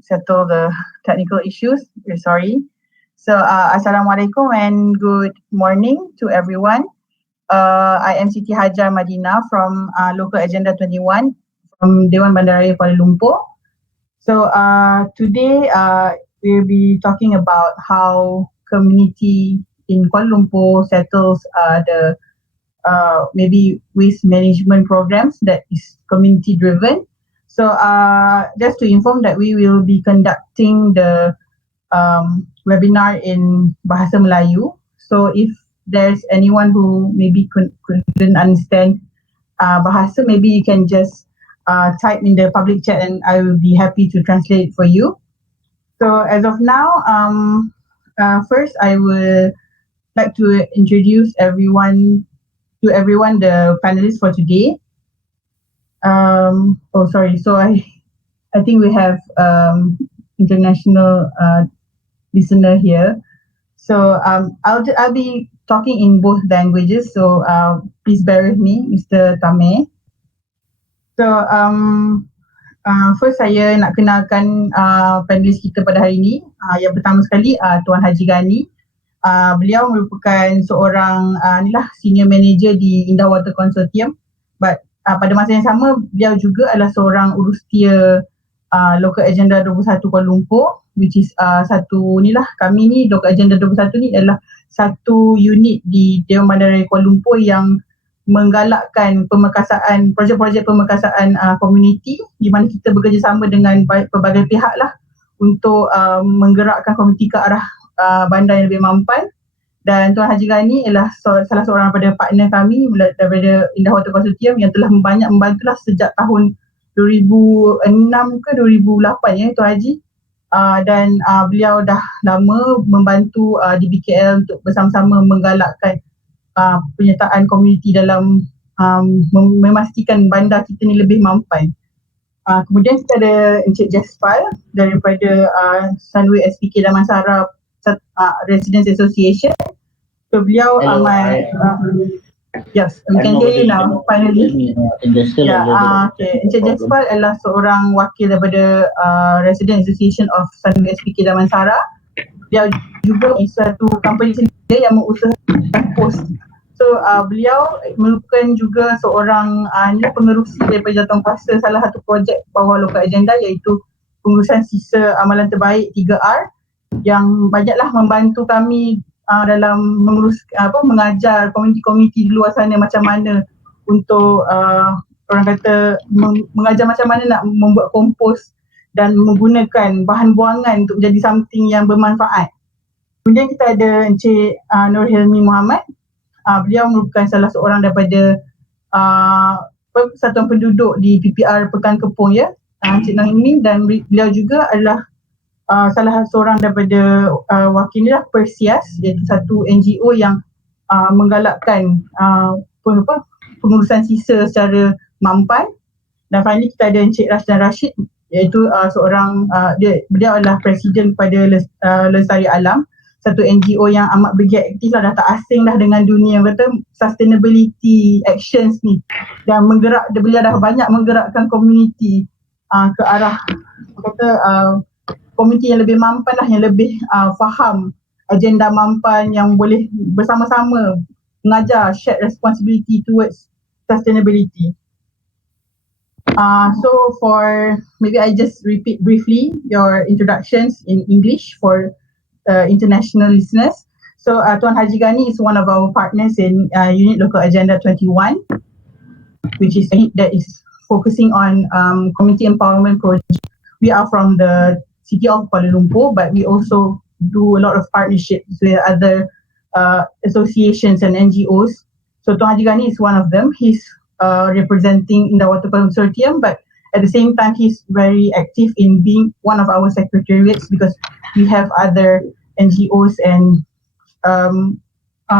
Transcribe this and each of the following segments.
settle the technical issues. We're sorry. So, Assalamualaikum and good morning to everyone. I am Siti Hajar Madina from Local Agenda 21 from Dewan Bandaraya Kuala Lumpur. So, today we'll be talking about how community in Kuala Lumpur settles the maybe waste management programs that is community driven. So just to inform that we will be conducting the webinar in Bahasa Melayu. So if there's anyone who maybe couldn't understand Bahasa, maybe you can just type in the public chat and I will be happy to translate for you. So as of now, first I would like to introduce everyone the panelists for today. So I think we have international listener here. So I'll be talking in both languages. So please bear with me, Mr. Tameh. So first saya nak kenalkan panelis kita pada hari ini. Yang pertama sekali Tuan Haji Ghani. Beliau merupakan seorang senior manager di Indah Water Consortium, but pada masa yang sama beliau juga adalah seorang urustia Local Agenda 21 Kuala Lumpur, which is kami ni Local Agenda 21 ni adalah satu unit di Dewan Bandaraya Kuala Lumpur yang menggalakkan pemekasaan, projek-projek pemekasaan komuniti di mana kita bekerjasama dengan pelbagai pihak lah untuk menggerakkan komuniti ke arah bandar yang lebih mampan. Dan Tuan Haji Ghani ialah salah seorang daripada partner kami daripada Indah Water Consortium yang telah banyak membantulah sejak tahun 2006 ke 2008 ya Tuan Haji. Dan beliau dah lama membantu di BKL untuk bersama-sama menggalakkan penyertaan komuniti dalam memastikan bandar kita ni lebih mampan. Kemudian kita ada Encik Jasfal daripada Sunway SPK Damansara Residents Association. So beliau yes, we can hear you now finally. Okay. Encik Jasfal adalah seorang wakil daripada Resident Association of Sunway SPK Damansara. Dia juga satu company sendiri yang mengusahakan post. So beliau merupakan juga seorang pengerusi daripada jawatankuasa salah satu projek bawah Local Agenda iaitu pengurusan sisa amalan terbaik 3R yang banyaklah membantu kami dalam mengajar komuniti-komuniti di luar sana macam mana untuk orang kata mengajar macam mana nak membuat kompos dan menggunakan bahan buangan untuk menjadi something yang bermanfaat. Kemudian kita ada Encik Nur Hilmi Muhammad. Beliau merupakan salah seorang daripada persatuan penduduk di PPR Pekan Kepong ya, Encik Nur Hilmi, dan beliau juga adalah salah seorang daripada wakilnya Persias, iaitu satu NGO yang menggalakkan pengurusan sisa secara mampan. Dan finally kita ada Encik Rashdan Rashid, iaitu seorang beliau adalah presiden kepada Lestari Alam, satu NGO yang amat bergiat aktif lah, dah tak asing dah dengan dunia yang kata sustainability actions ni, dan beliau dah banyak menggerakkan komuniti ke arah komuniti yang lebih mampan lah, yang lebih faham agenda mampan, yang boleh bersama-sama mengajar shared responsibility towards sustainability. So for maybe I just repeat briefly your introductions in English for international listeners. So Tuan Haji Ghani is one of our partners in Unit Local Agenda 21, which is that is focusing on community empowerment projects. We are from the City of Kuala Lumpur, but we also do a lot of partnerships with other associations and NGOs. So Tuan Haji Ghani is one of them. He's representing in the Water Consortium, but at the same time he's very active in being one of our secretariats, because we have other NGOs and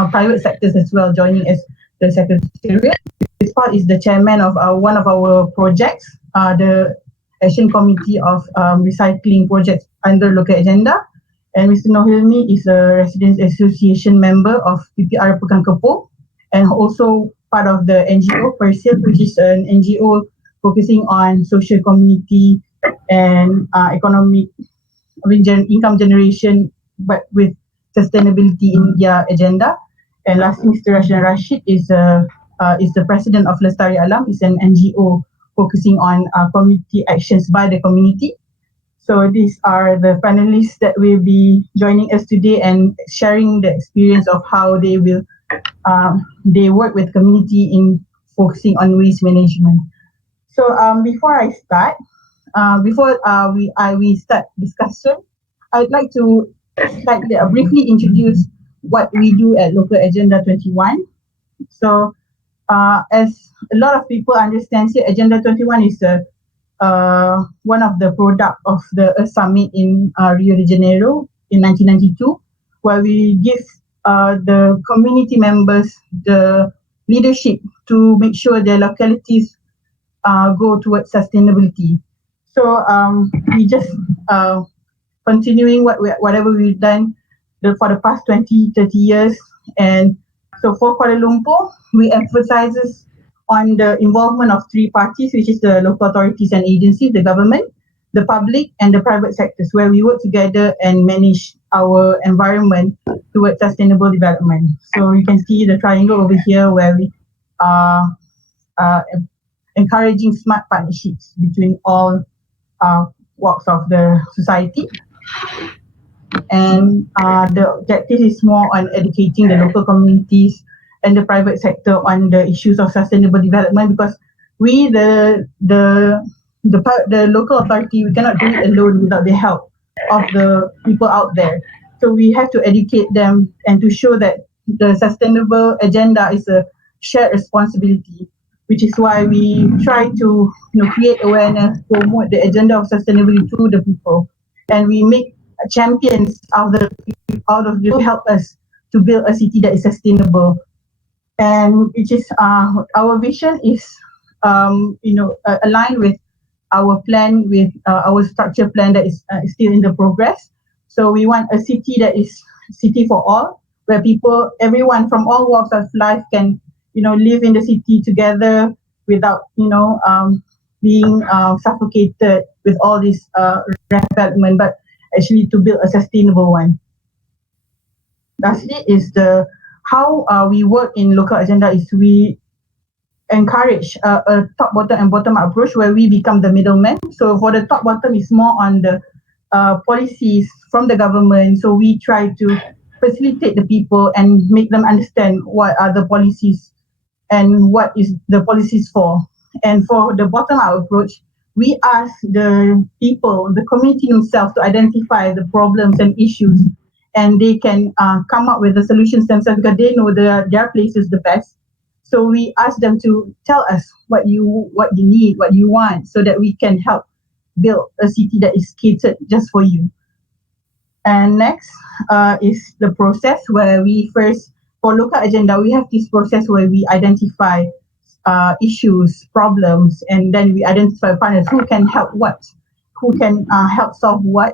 private sectors as well joining as the secretariat. This part is the chairman of one of our projects, the Action Committee of Recycling Projects under Local Agenda. And Mr. Nur Hilmi is a Residents Association member of PPR Pekan Kepong, and also part of the NGO Persil, which is an NGO focusing on social community and economic, income generation, but with sustainability in their agenda. And lastly, Mr. Rashid Rashid is the president of Lestari Alam. It's an NGO focusing on community actions by the community. So these are the panelists that will be joining us today and sharing the experience of how they work with community in focusing on waste management. So before I start, before we start discussion, I would like to slightly briefly introduce what we do at Local Agenda 21. So as a lot of people understand, here, Agenda 21 is one of the product of the Earth Summit in Rio de Janeiro in 1992, where we give the community members the leadership to make sure their localities go towards sustainability. So we just continuing whatever we've done for the past 20, 30 years. And so for Kuala Lumpur, we emphasizes on the involvement of three parties, which is the local authorities and agencies, the government, the public, and the private sectors, where we work together and manage our environment towards sustainable development. So you can see the triangle over here where we are uh, encouraging smart partnerships between all uh, walks of the society. And the objective is more on educating the local communities and the private sector on the issues of sustainable development, because we the local authority, we cannot do it alone without the help of the people out there. So we have to educate them and to show that the sustainable agenda is a shared responsibility, which is why we try to create awareness, promote the agenda of sustainability to the people, and we make champions out of the help us to build a city that is sustainable. And which is our vision is aligned with our plan, with our structure plan that is still in the progress. So we want a city that is city for all, where people, everyone from all walks of life can live in the city together without being suffocated with all this development, but actually to build a sustainable one. Lastly is the how we work in local agenda is we encourage a top bottom and bottom up approach, where we become the middleman. So for the top bottom is more on the policies from the government. So we try to facilitate the people and make them understand what are the policies and what is the policies for. And for the bottom up approach, we ask the people, the community themselves, to identify the problems and issues, and they can come up with the solutions themselves because they know their place is the best. So we ask them to tell us what you need, what you want, so that we can help build a city that is catered just for you. And next is the process, where we first, for local agenda, we have this process where we identify issues, problems, and then we identify partners who can help what, who can help solve what,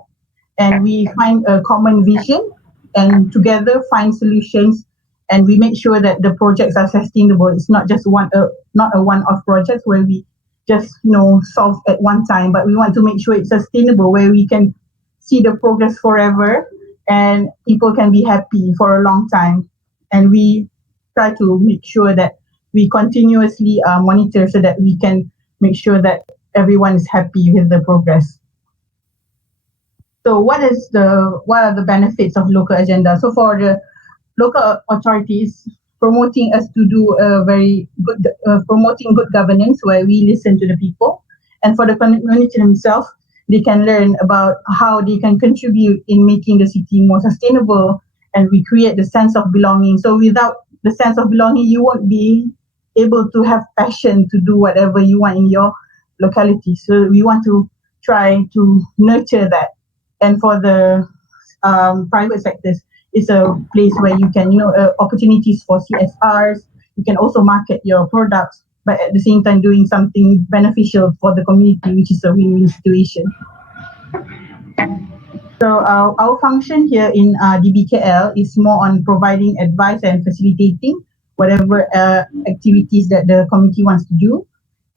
and we find a common vision and together find solutions, and we make sure that the projects are sustainable. It's not just not a one-off project where we just solve at one time, but we want to make sure it's sustainable, where we can see the progress forever and people can be happy for a long time. And we try to make sure that we continuously monitor so that we can make sure that everyone is happy with the progress. So what are the benefits of local agenda? So for the local authorities, promoting us to do a very good, promoting good governance, where we listen to the people. And for the community themselves, they can learn about how they can contribute in making the city more sustainable, and we create the sense of belonging. So without the sense of belonging, you won't be able to have passion to do whatever you want in your locality. So we want to try to nurture that. And for the private sectors, it's a place where you can, opportunities for CSRs. You can also market your products, but at the same time doing something beneficial for the community, which is a win-win situation. So our function here in DBKL is more on providing advice and facilitating whatever activities that the community wants to do.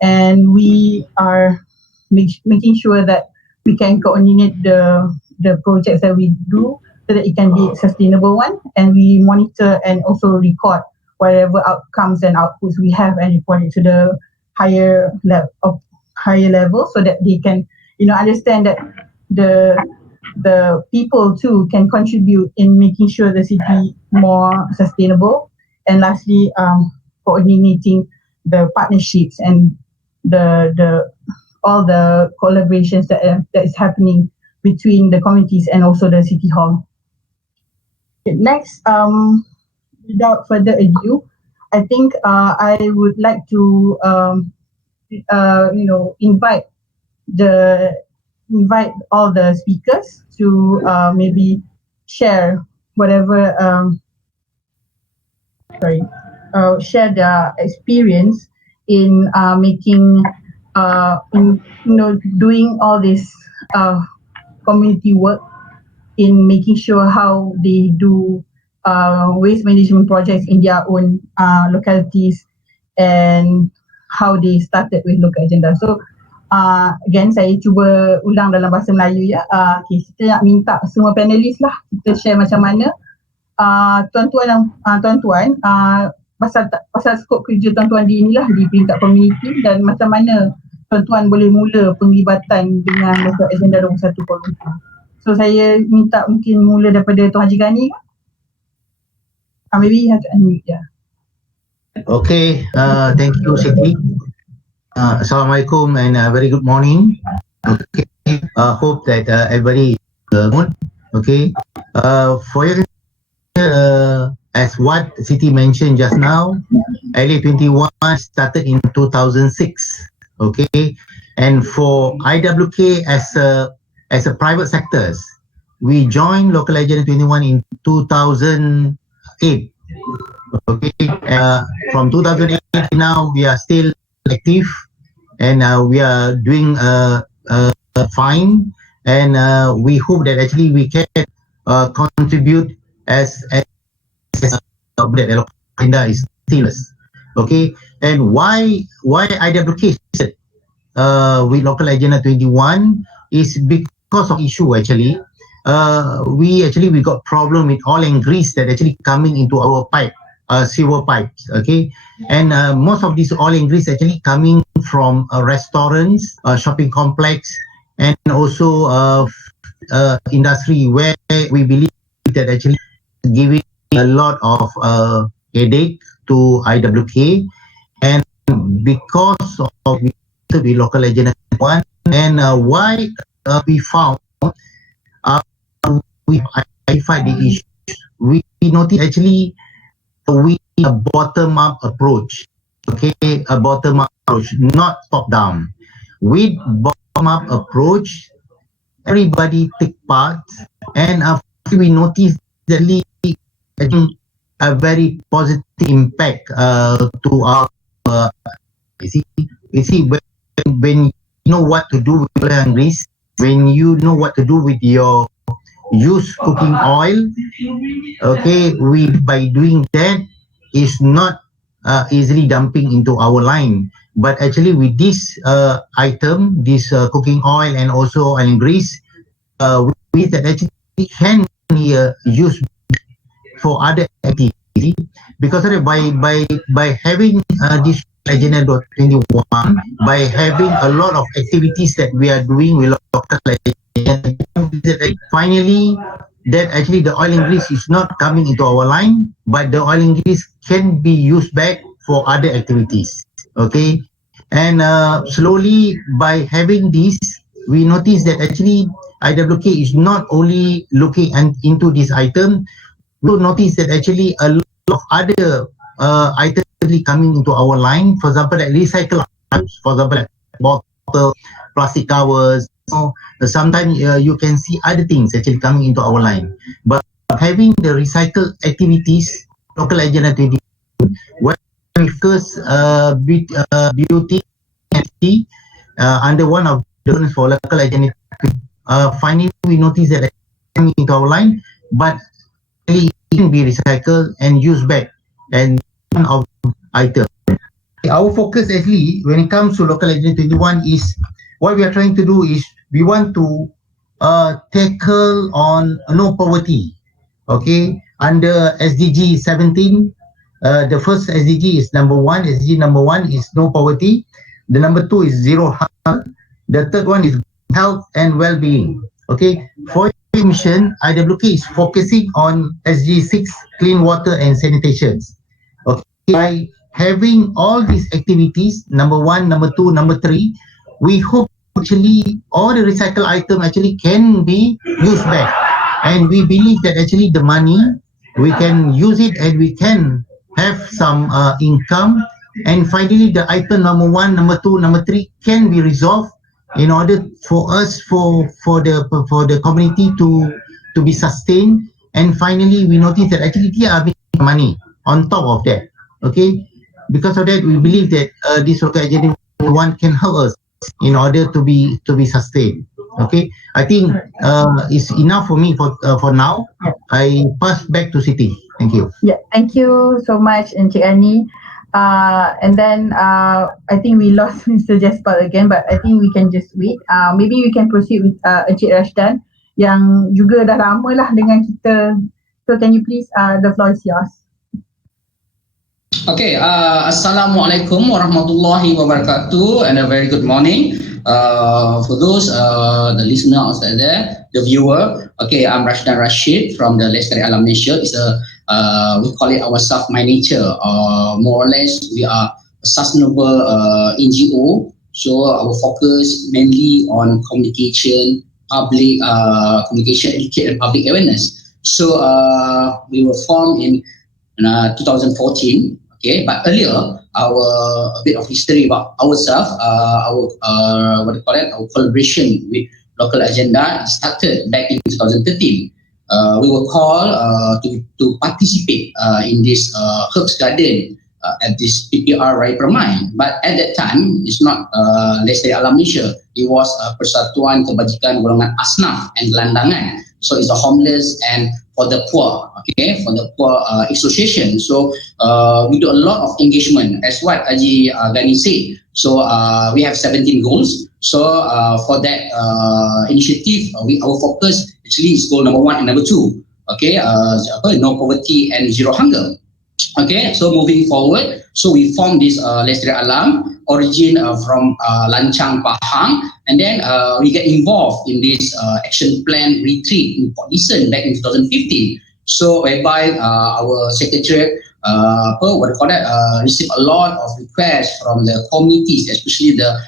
And we are making sure that we can coordinate the projects that we do so that it can be a sustainable one, and we monitor and also record whatever outcomes and outputs we have and report it to the higher level so that they can understand that the people too can contribute in making sure the city more sustainable. And lastly, coordinating the partnerships and the all the collaborations that is happening between the communities and also the city hall. Okay, next, without further ado, I think I would like to invite all the speakers to maybe share whatever share their experience in making doing all this community work, in making sure how they do waste management projects in their own localities, and how they started with local agenda. So again, saya cuba ulang dalam bahasa Melayu ya. Okay, kita nak minta semua panelis lah kita share macam mana tuan-tuan pasal skop kerja tuan-tuan di inilah di peringkat komuniti, dan macam mana tuan-tuan boleh mula penglibatan dengan local agenda 21 Kuala Lumpur. So saya minta mungkin mula daripada Tuan Haji Ghani. Maybe you have to unmute, yeah. Okay, thank you Siti. Assalamualaikum and very good morning. Okay, hope that everybody good. Okay, for you, as what Siti mentioned just now, NW21 started in 2006. Okay, and for IWK as a private sectors, we joined Local Agenda 21 in 2008. Okay, from 2008 now we are still active, and we are doing fine, and we hope that actually we can contribute as that local agenda is still. Okay, and why IWK with Local Agenda 21 is because of issue actually. We got problem with oil and grease that actually coming into our pipe, sewer pipes. Okay, and most of this oil and grease actually coming from restaurants, shopping complex, and also industry, where we believe that actually giving a lot of headache to IWK, and because of the Local Agenda 1, and why we found we identified the issue. We noticed actually a bottom-up approach. Okay, a bottom-up approach, not top-down. With bottom-up approach, everybody take part, and we noticed that a very positive impact to our. You see, when you know what to do with oil and grease, when you know what to do with your use cooking oil, okay, we by doing that is not easily dumping into our line, but actually with this item, this cooking oil and also oil and grease, we that actually can use for other activity, because by having this Agenda 21, by having a lot of activities that we are doing with local agenda, finally that actually the oil and grease is not coming into our line, but the oil and grease can be used back for other activities. Okay, and slowly by having this, we notice that actually IWK is not only looking into this item, we notice that actually a lot of other items coming into our line. For example, like recycle items, for example, like bottle, plastic covers. So sometimes you can see other things actually coming into our line. But having the recycle activities, Local Agenda 20, when we first beauty under one of the for Local Agenda, finally we notice that coming into our line, but it can be recycled and used back, and one of item. Our focus actually when it comes to Local Agenda 21 is what we are trying to do is we want to tackle on no poverty. Okay, under SDG 17, the first SDG is number one. SDG number one is no poverty. The number two is zero hunger. The third one is health and well-being. Okay, for your mission, IWK is focusing on SDG 6, clean water and sanitation. Okay, by having all these activities, number one, number two, number three, we hope actually all the recycled item actually can be used back, and we believe that actually the money we can use it and we can have some income, and finally the item number one, number two, number three can be resolved in order for us for the community to be sustained. And finally we notice that actually they are making money on top of that. Okay, because of that we believe that this local agenda one can help us in order to be sustained. Okay, I think it's enough for me for now. I pass back to Siti. Thank you. Yeah, thank you so much, Encik Ani. And then I think we lost Mr. Jasper again, but I think we can just wait. Maybe we can proceed with Encik Rashdan yang juga dah lama lah dengan kita. So can you please, the floor is yours. Okay, Assalamualaikum warahmatullahi wabarakatuh, and a very good morning for those the listener out there, the viewer. Okay, I'm Rashdan Rashid from the Lestari Alam Malaysia. It's we call it ourselves My Nature. More or less, we are a sustainable NGO. So our focus mainly on communication, public communication, education, and public awareness. So we were formed in 2014. Okay, but earlier, a bit of history about ourselves, our our collaboration with local agenda started back in 2013. We were called to participate in this herbs garden at this PPR Raya Permai. But at that time, it's not Lestari Alam Malaysia. It was Persatuan Kebajikan Golongan Asnaf and Gelandangan. So it's a homeless and for the poor, okay, for the poor association. So we do a lot of engagement, as what Haji Ghani said. So we have 17 goals. So for that initiative, our focus actually is goal number 1 and number 2. Okay, no poverty and zero hunger. Okay, so moving forward, so we formed this Lestari Alam, origin from Lancang, Pahang, and then we get involved in this action plan retreat in Port Dickson back in 2015. So whereby our secretariat received a lot of requests from the communities, especially the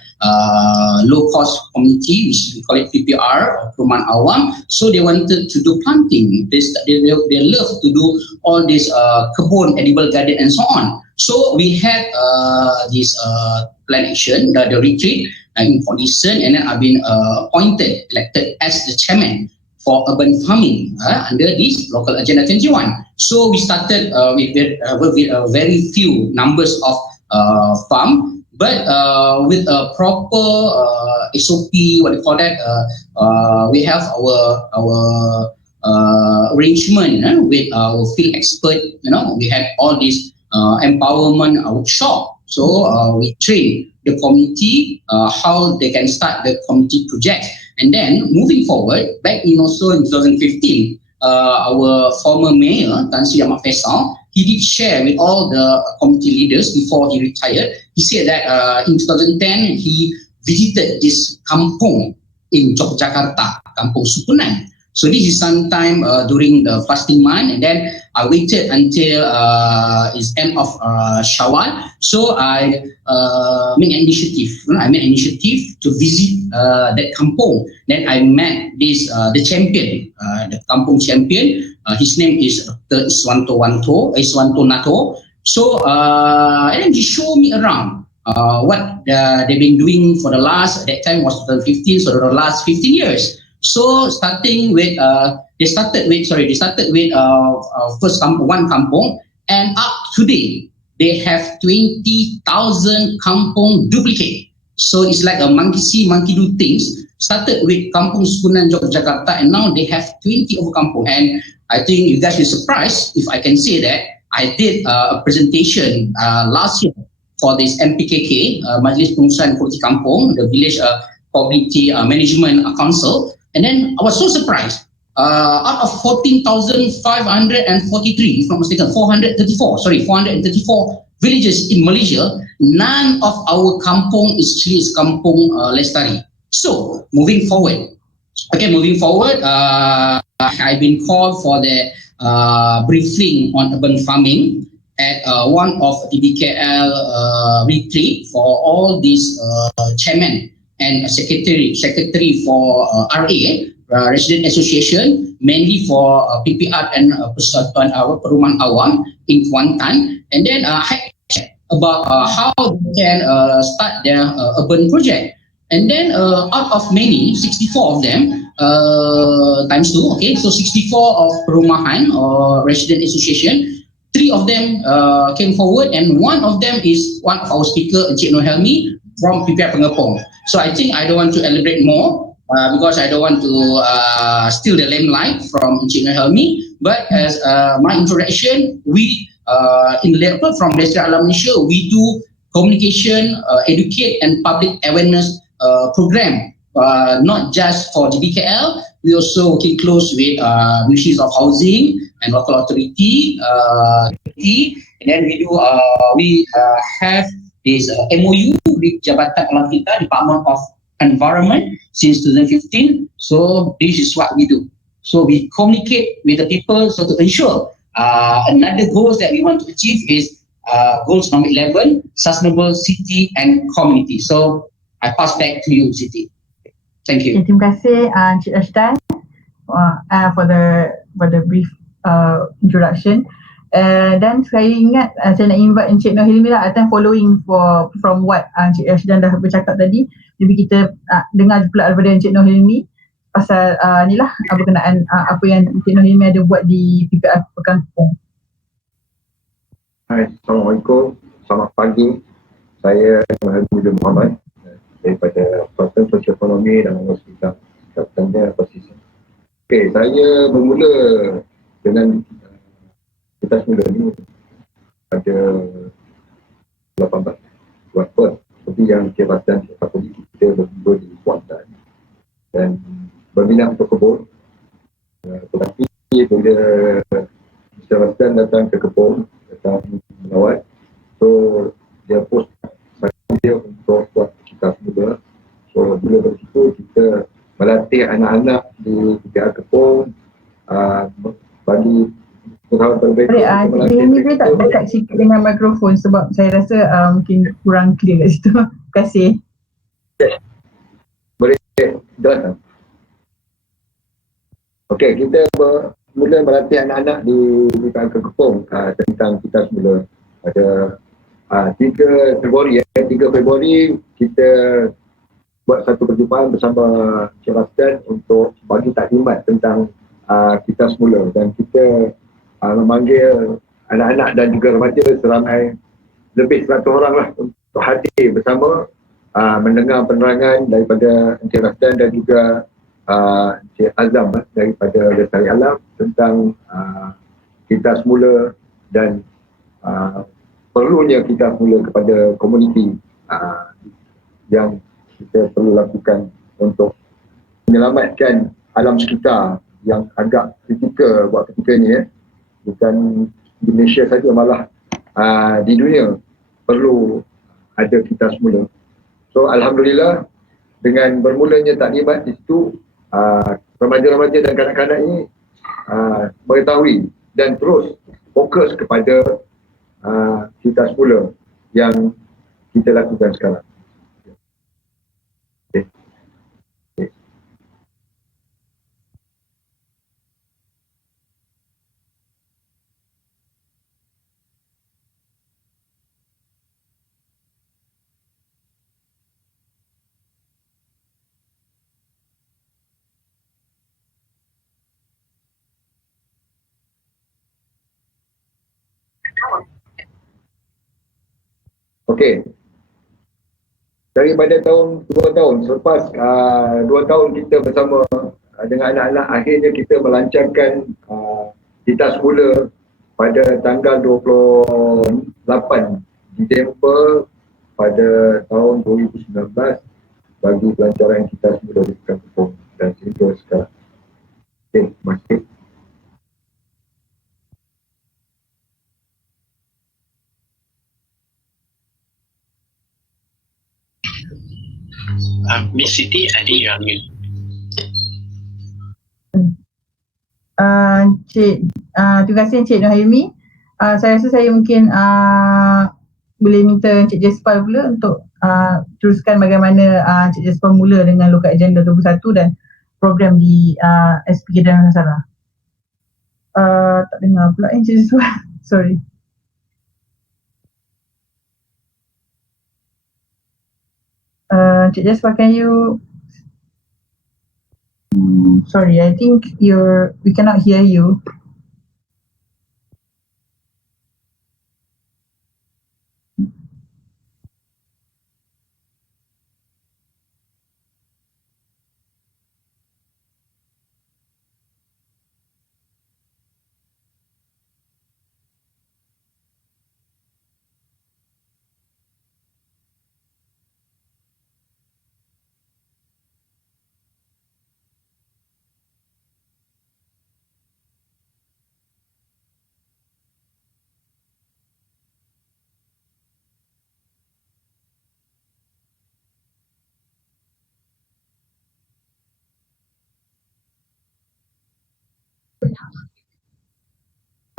low-cost community, which we call it PPR or Perumahan Awam. So they wanted to do planting. They love to do all this kebun, edible garden, and so on. So we had this plan action, the retreat in Port Dickson, and then I've been elected as the chairman for urban farming under this local agenda 21. So we started with very few numbers of farm. But with a proper SOP, we have our arrangement with our field expert. We had all this empowerment workshop. So we train the community how they can start the community project. And then moving forward, back in also in 2015, our former mayor, Tan Sri Ahmad Faisal, he did share with all the community leaders before he retired. He said that in 2010, he visited this kampung in Yogyakarta, Kampung Sukunan. So this is sometime during the fasting month, and then I waited until it's end of Shawwal. So I made an initiative. I made an initiative to visit that kampung. Then I met this the champion, the kampung champion. His name is Dr. Iswanto Nato. So and then he showed me around what they've been doing for the last, that time was 2015, so the last 15 years. So starting with they started with first one kampung, and up today they have 20,000 kampung duplicate. So it's like a monkey see, monkey do things. Started with Kampung Sukunan Yogyakarta, and now they have 20 over kampung. And I think you guys will be surprised if I can say that I did a presentation last year for this MPKK, Majlis Pengurusan Komuniti Kampung, the village Committee Management Council, and then I was so surprised. Out of 14,543, if not mistaken, 434 villages in Malaysia, none of our kampung is kampung lestari. So moving forward, I've been called for the briefing on urban farming at one of the BKL retreat for all these chairman and secretary for RA, Resident Association, mainly for PPR and Persatuan Perumahan Awam in Kuantan, and then I checked about how they can start their urban project. And then out of many, 64 of them, times 2, okay, so 64 of Perumahan or Resident Association, 3 of them came forward, and one of them is one of our speaker, Encik Nur Helmi from PPR Pengepong. So I think I don't want to elaborate more because I don't want to steal the limelight from Encik Nur Helmi. But as my introduction, we in Lerpa from Malaysia Alam Malaysia, we do communication, educate and public awareness program, not just for the BKL. We also working close with Ministries of Housing and Local Authority, and then we have this MOU with Jabatan Alam Kita, Department of Environment, since 2015. So this is what we do. So we communicate with the people, so to ensure another goals that we want to achieve is goals number 11, sustainable city and community. So I pass back to you, Siti. Thank you. Okay, terima kasih Encik Rashdan for the brief introduction. Dan saya ingat saya nak invite Encik Nur Hilmi lah, following from what Encik Rashdan dah bercakap tadi. Jadi kita dengar pula daripada Encik Nur Hilmi pasal ni lah berkenaan apa yang Encik Nur Hilmi ada buat di PPR Pekampung. Hai, Assalamualaikum, selamat pagi. Saya Nur Hilmi Muhammad daripada Persatuan Sosio-Ekonomi dan Hospital Kaptennya Posisi. Okey, saya bermula dengan kita semula ni ada 18 buat apa seperti yang jabatan kita berdua di Kuantan dan berminat untuk kebun, tetapi bila jabatan datang ke kebun, datang melawat, so dia post dia untuk buat kita semula. So bila bersitu kita melatih anak-anak di PPR kebun, bagi pengetahuan terbaik. Ini boleh tak dekat sikit dengan mikrofon sebab saya rasa mungkin kurang clear kat situ. Terima kasih. Boleh jelaskan? Okey, kita mula melatih anak-anak di PPR kebun tentang kita semula. Ada 3 Februari kita buat satu perjumpaan bersama Encik Rashdan untuk bagi taklimat tentang kita semula, dan kita memanggil anak-anak dan juga remaja seramai lebih 100 orang lah untuk hadir bersama mendengar penerangan daripada Encik Rashdan dan juga Encik Azam daripada Lestari Alam tentang kita semula dan perlunya kita mula kepada komuniti yang kita perlu lakukan untuk menyelamatkan alam sekitar yang agak kritikal buat ketika ni, bukan di Malaysia saja, malah di dunia perlu ada kita semula. So alhamdulillah dengan bermulanya taklimat di situ, remaja-remaja dan kanak-kanak ini mengetahui dan terus fokus kepada kita semula yang kita lakukan sekarang. Okay. Okay. Okey. Daripada 2 tahun selepas 2 tahun kita bersama dengan anak-anak, akhirnya kita melancarkan kita semula pada tanggal 28 Disember pada tahun 2019 bagi pelancaran kita semula di Pekan Kepong dan sehingga sekarang. Okey, terima kasih. Miss Siti, I think you are mute. Terima kasih Encik Nur Hayumi. Saya rasa saya mungkin boleh minta Encik Jaspal pula untuk teruskan bagaimana Encik Jaspal mula dengan Local Agenda 21 dan program di SPK dan Nasara. Tak dengar pula Encik Jaspal. Sorry. Encik Jaspal, can you... sorry, I think we cannot hear you.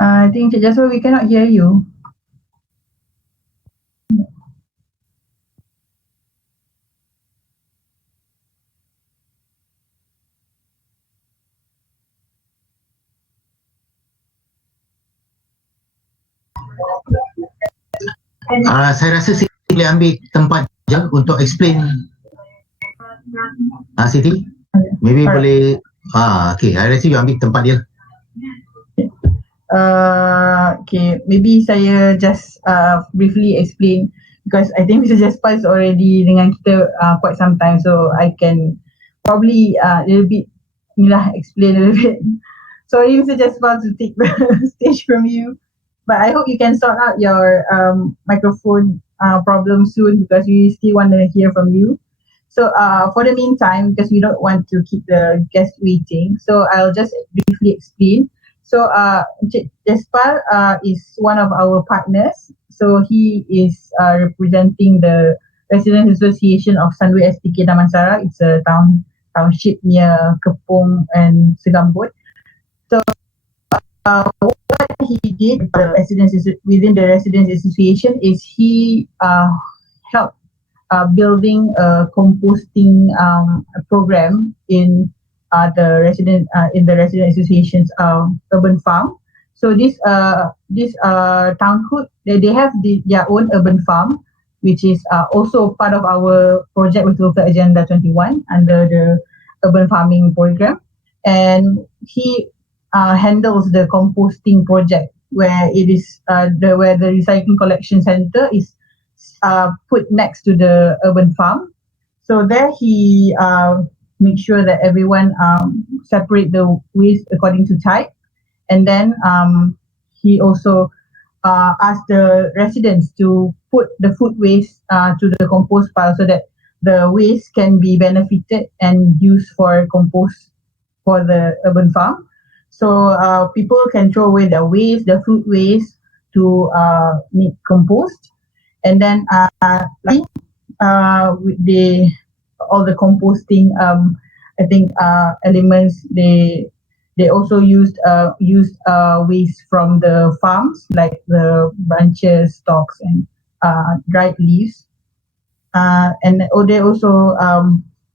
I think Encik Jaspal, we cannot hear you. Saya rasa Siti boleh ambil tempat je untuk explain. Siti, maybe boleh. Okay, I rasa you ambil tempat dia. Okay, maybe saya just briefly explain because I think Mr. Jaspal is already dengan kita quite some time, so I can probably little bit explain a little bit. Sorry Mr. Jaspal to take the stage from you, but I hope you can sort out your microphone problem soon because we still want to hear from you. So for the meantime, because we don't want to keep the guest waiting, so I'll just briefly explain. So Jaspal is one of our partners. So he is representing the Residents Association of Sunway SPK Damansara. It's a township near Kepong and Segambut. So what he did within the Residents Association is he helped building a composting program in the resident association's urban farm. So this townhood, they have their own urban farm, which is also part of our project with Local Agenda 21 under the urban farming program. And he handles the composting project where it is where the recycling collection center is put next to the urban farm. So there he make sure that everyone separate the waste according to type, and then he also asked the residents to put the food waste to the compost pile so that the waste can be benefited and used for compost for the urban farm. So people can throw away their waste, their food waste to make compost, and then all the composting I think elements, they also used waste from the farms like the branches, stalks, and dried leaves, and they also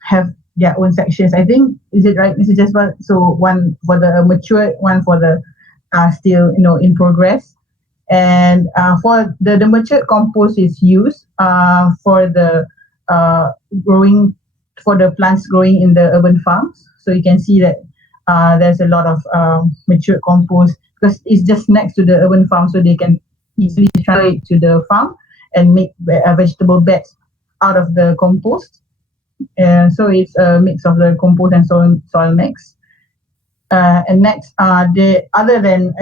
have their own sections. I think, is it right, Mr. Jaspal? So one for the matured, one for the still in progress. And for the matured compost is used for the growing, for the plants growing in the urban farms. So you can see that there's a lot of matured compost because it's just next to the urban farm, so they can easily transfer it to the farm and make vegetable beds out of the compost. So it's a mix of the compost and soil mix. And next, other than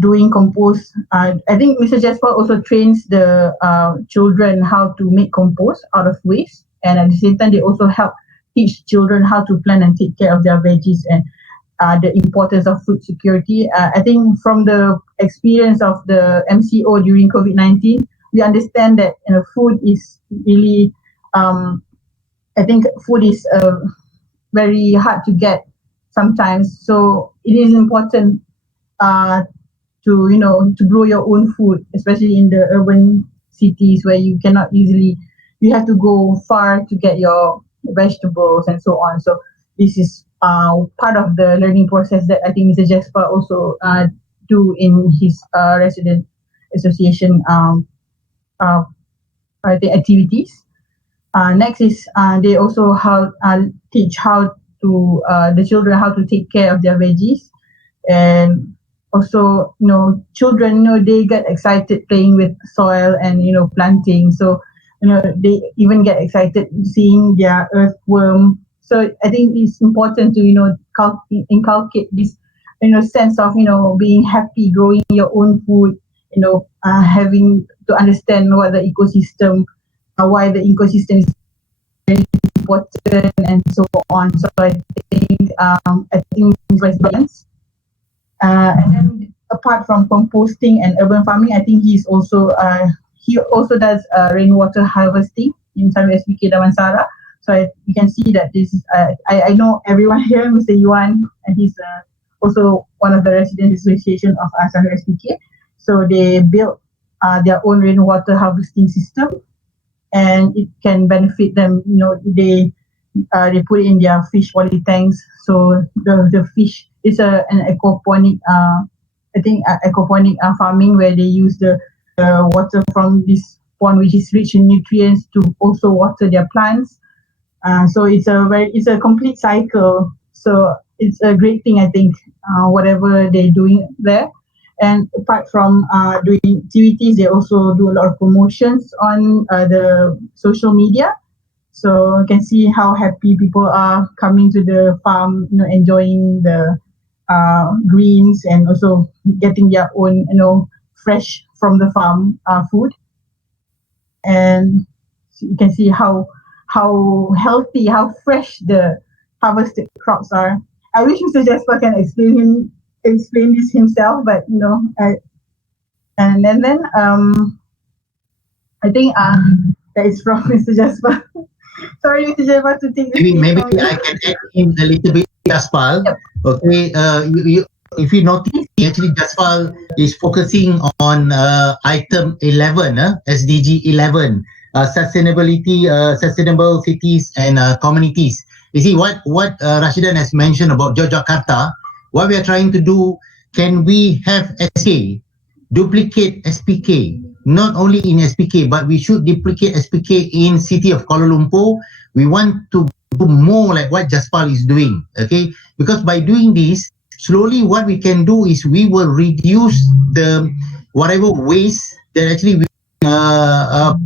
doing compost, I think Mr. Jasper also trains the children how to make compost out of waste and at the same time they also help teach children how to plant and take care of their veggies and the importance of food security. I think from the experience of the MCO during COVID-19, we understand that food is really, I think food is very hard to get sometimes. So it is important to grow your own food, especially in the urban cities where you cannot easily, you have to go far to get your vegetables and so on. So this is part of the learning process that I think Mr. Jasper also do in his resident association I think activities. Next is they also teach how to the children how to take care of their veggies, and also children they get excited playing with soil and planting. So they even get excited seeing their earthworm. So I think it's important to inculcate this sense of being happy growing your own food, having to understand what the ecosystem, why the ecosystem is very important and so on. So I think it's balance. And then apart from composting and urban farming, I think he also does rainwater harvesting in some SPK Damansara. So you can see that this is I know everyone here, Mr. Yuan, and he's also one of the residents association of Asahar SPK. So they built their own rainwater harvesting system, and it can benefit them. They put it in their fish poly tanks. So the fish is an aquaponic, aquaponic farming where they use the water from this pond, which is rich in nutrients, to also water their plants. So it's a complete cycle. So it's a great thing, I think, whatever they're doing there. And apart from doing activities, they also do a lot of promotions on the social media. So you can see how happy people are coming to the farm, enjoying the greens and also getting their own, fresh from the farm food. And you can see how healthy, how fresh the harvested crops are. I wish Mr. Jasper can explain this himself, but and then I think that is from Mr. Jasper. Sorry, Mr. Jasper, to take this. Maybe I can add in a little bit, Jaspal. Yep. Okay, if you notice, actually Jaspal is focusing on item 11, SDG 11, sustainability, sustainable cities and communities. You see what Rashidan has mentioned about Yogyakarta. What we are trying to do, can we have SK, duplicate SPK, not only in SPK, but we should duplicate SPK in city of Kuala Lumpur. We want to do more like what Jaspal is doing, okay? Because by doing this, slowly what we can do is we will reduce the whatever waste that actually we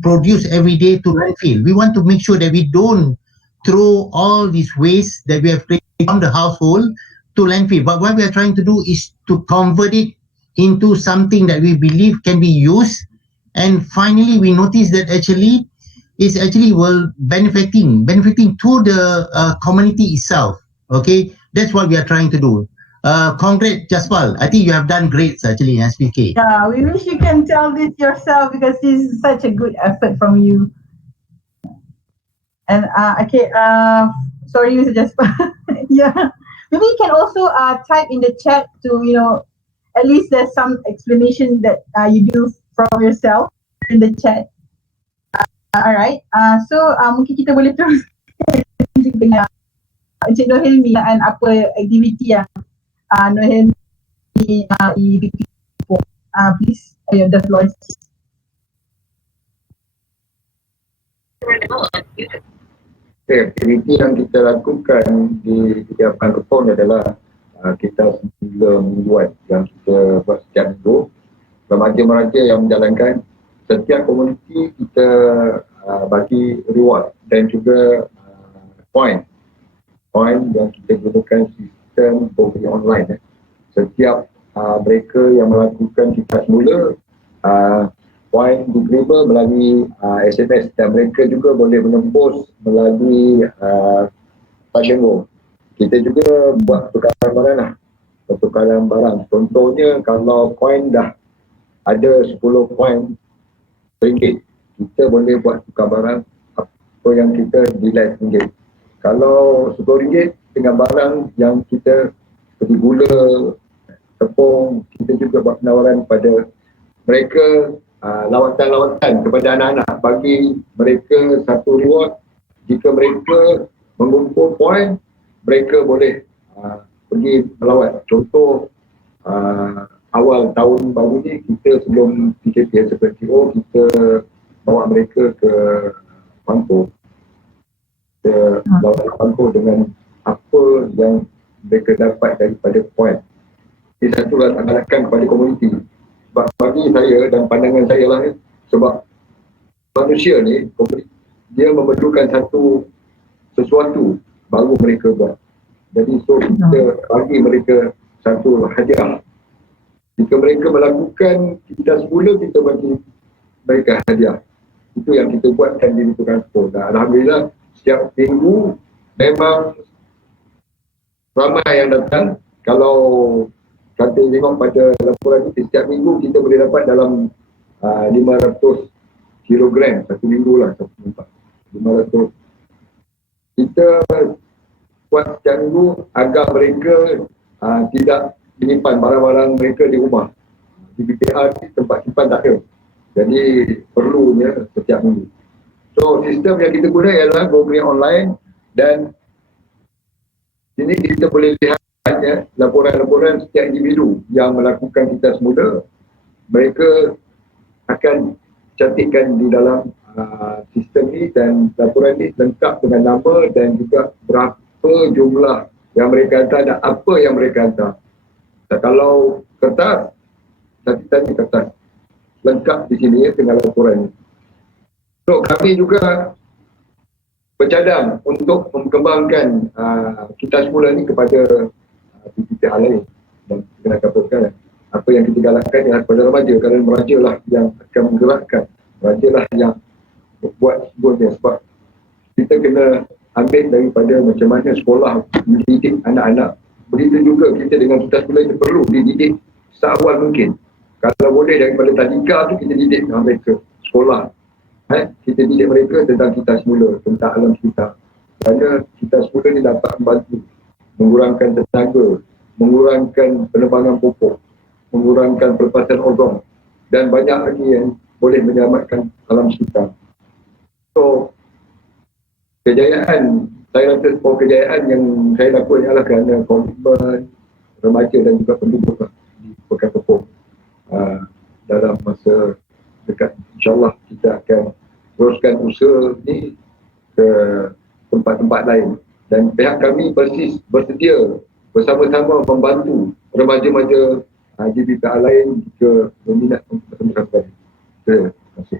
produce every day to landfill. We want to make sure that we don't throw all these waste that we have created from the household to landfill. But what we are trying to do is to convert it into something that we believe can be used. And finally, we notice that actually it's actually benefiting to the community itself. Okay, that's what we are trying to do. Congrats, Jaspal. I think you have done great actually in SPK. Yeah, we wish you can tell this yourself because this is such a good effort from you. And sorry, Mr. Jasper. Yeah, maybe you can also type in the chat to at least there's some explanation that you do from yourself in the chat. Alright, so mungkin kita boleh terus dengan Encik Nohelmi dan apa aktiviti yang Nohelmi please, the floor is aktiviti yang kita lakukan di Dewan Kepong adalah kita membuat yang kita buat setiap minggu, remaja-remaja yang menjalankan. Setiap komuniti kita bagi reward dan juga point yang kita gunakan sistem beli online. Setiap mereka yang melakukan kita semula poin deliver melalui SMS dan mereka juga boleh menembus melalui Passiongo. Kita juga buat pertukaran barang lah. Pertukaran barang. Contohnya kalau koin dah ada 10 koin RM1, kita boleh buat tukar barang apa yang kita nilai RM1. Kalau RM10 dengan barang yang kita seperti gula, tepung, kita juga buat penawaran kepada mereka, lawatan-lawatan kepada anak-anak, bagi mereka satu reward. Jika mereka mengumpul poin, mereka boleh pergi melawat. Contoh awal tahun baru ni, kita sebelum PKP SPTO, kita bawa mereka ke Pangkor. Kita bawa ke Pangkor dengan apa yang mereka dapat daripada poin. Ini satu rakan-rakan kepada komuniti. Sebab bagi saya dan pandangan saya lah, sebab manusia ni, dia memerlukan sesuatu baru mereka buat. Jadi kita bagi mereka satu hadiah. Jika mereka melakukan kita semula, kita bagi mereka hadiah. Itu yang kita buatkan di Transport. Dan alhamdulillah setiap minggu memang ramai yang datang. Kalau kata tengok pada laporan ini, setiap minggu kita boleh dapat dalam 500 kilogram satu minggu lah, satu tempat 500. Kita buat setiap minggu agar mereka tidak menyimpan barang-barang mereka di rumah. Di BPR ni tempat simpan tak ada, jadi perlunya setiap minggu. So sistem yang kita guna ialah go green online, dan ini kita boleh lihat laporan-laporan setiap individu yang melakukan kita semula. Mereka akan cantikkan di dalam sistem ni, dan laporan ni lengkap dengan nama dan juga berapa jumlah yang mereka hantar dan apa yang mereka hantar. Dan kalau kertas, tadi kertas lengkap di sini dengan laporan ni. So kami juga bercadang untuk mengembangkan kita semula ni kepada pihak lain, dan kita nak katakan apa yang kita galakkan ialah kepada remaja, kerana remaja lah yang akan menggerakkan, remaja lah yang buat sebuahnya. Sebab kita kena ambil daripada macam mana sekolah mendidik anak-anak, begitu juga kita dengan kita semula ini perlu dididik seawal mungkin. Kalau boleh daripada tadika tu kita didik dengan mereka sekolah, kita didik mereka tentang kita semula, tentang alam sekitar, kerana kita semula ni dapat membantu mengurangkan tenaga, mengurangkan penebangan pupuk, mengurangkan pelepasan ozon, dan banyak lagi yang boleh menyelamatkan alam sekitar. So kejayaan, saya rasa kejayaan yang saya lakukan ialah kerana komitmen remaja dan juga penduduk di Pekan Tepung. Dalam masa dekat, insyaAllah kita akan teruskan usaha ni ke tempat-tempat lain, dan pihak kami persis bersedia bersama-sama membantu remaja-remaja di BPA lain jika berminat untuk bertemu kami. Terima kasih.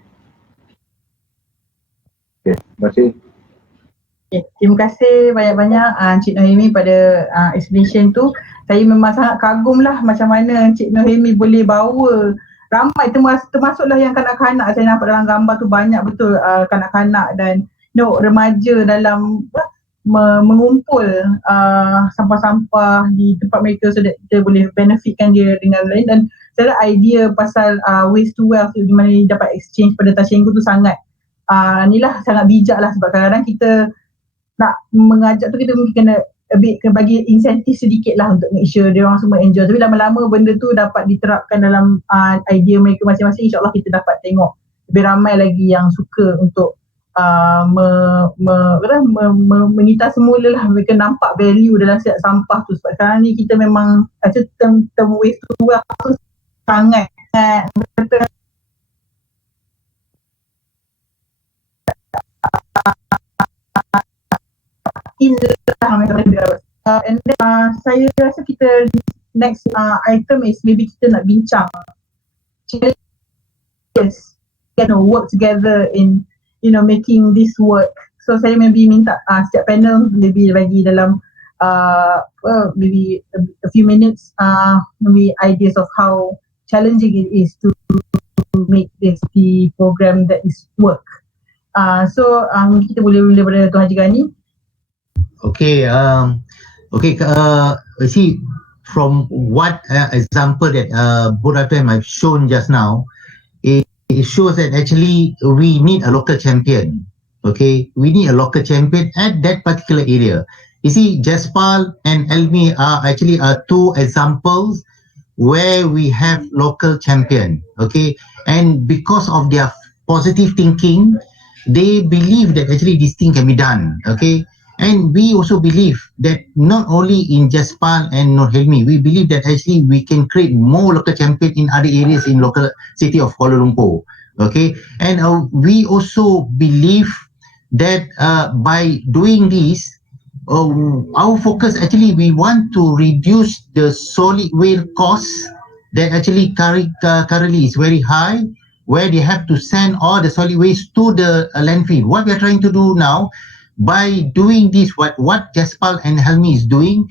Terima kasih. Terima kasih banyak-banyak Encik Nohemi pada explanation tu. Saya memang sangat kagum lah macam mana Encik Nohemi boleh bawa ramai, termasuklah yang kanak-kanak. Saya nampak dalam gambar tu banyak betul kanak-kanak dan remaja dalam mengumpul sampah-sampah di tempat mereka, so that kita boleh benefitkan dia dengan lain. Dan saya rasa idea pasal waste to wealth di mana dapat exchange pada Tashengu tu sangat inilah sangat bijak lah, sebab kadang-kadang kita nak mengajak tu kita mungkin kena bagi insentif sedikit lah untuk make sure dia orang semua enjoy. Tapi lama-lama benda tu dapat diterapkan dalam idea mereka masing-masing, insyaAllah kita dapat tengok lebih ramai lagi yang suka untuk menyita semula lah, mereka nampak value dalam setiap sampah tu. Sebab sekarang ni kita memang term waste to wealth tu sangat betul and then saya rasa kita next item is maybe kita nak bincang challenges, work together in making this work. So saya maybe minta setiap panel maybe bagi dalam maybe a few minutes maybe ideas of how challenging it is to make this the program that is work. So kita boleh mula daripada Tuan Haji Ghani. Okay, see, from what example that both of them have shown just now, it shows that actually we need a local champion. Okay, we need a local champion at that particular area. You see, Jaspal and Elmi are actually two examples where we have local champion. Okay, and because of their positive thinking, they believe that actually this thing can be done. Okay, and we also believe that not only in Jaspal and Nur Helmi, we believe that actually we can create more local champion in other areas in local city of Kuala Lumpur. Okay, and we also believe that by doing this, our focus actually we want to reduce the solid waste cost that actually currently is very high, where they have to send all the solid waste to the landfill. What we are trying to do now, by doing this, what Jaspal and Helmi is doing,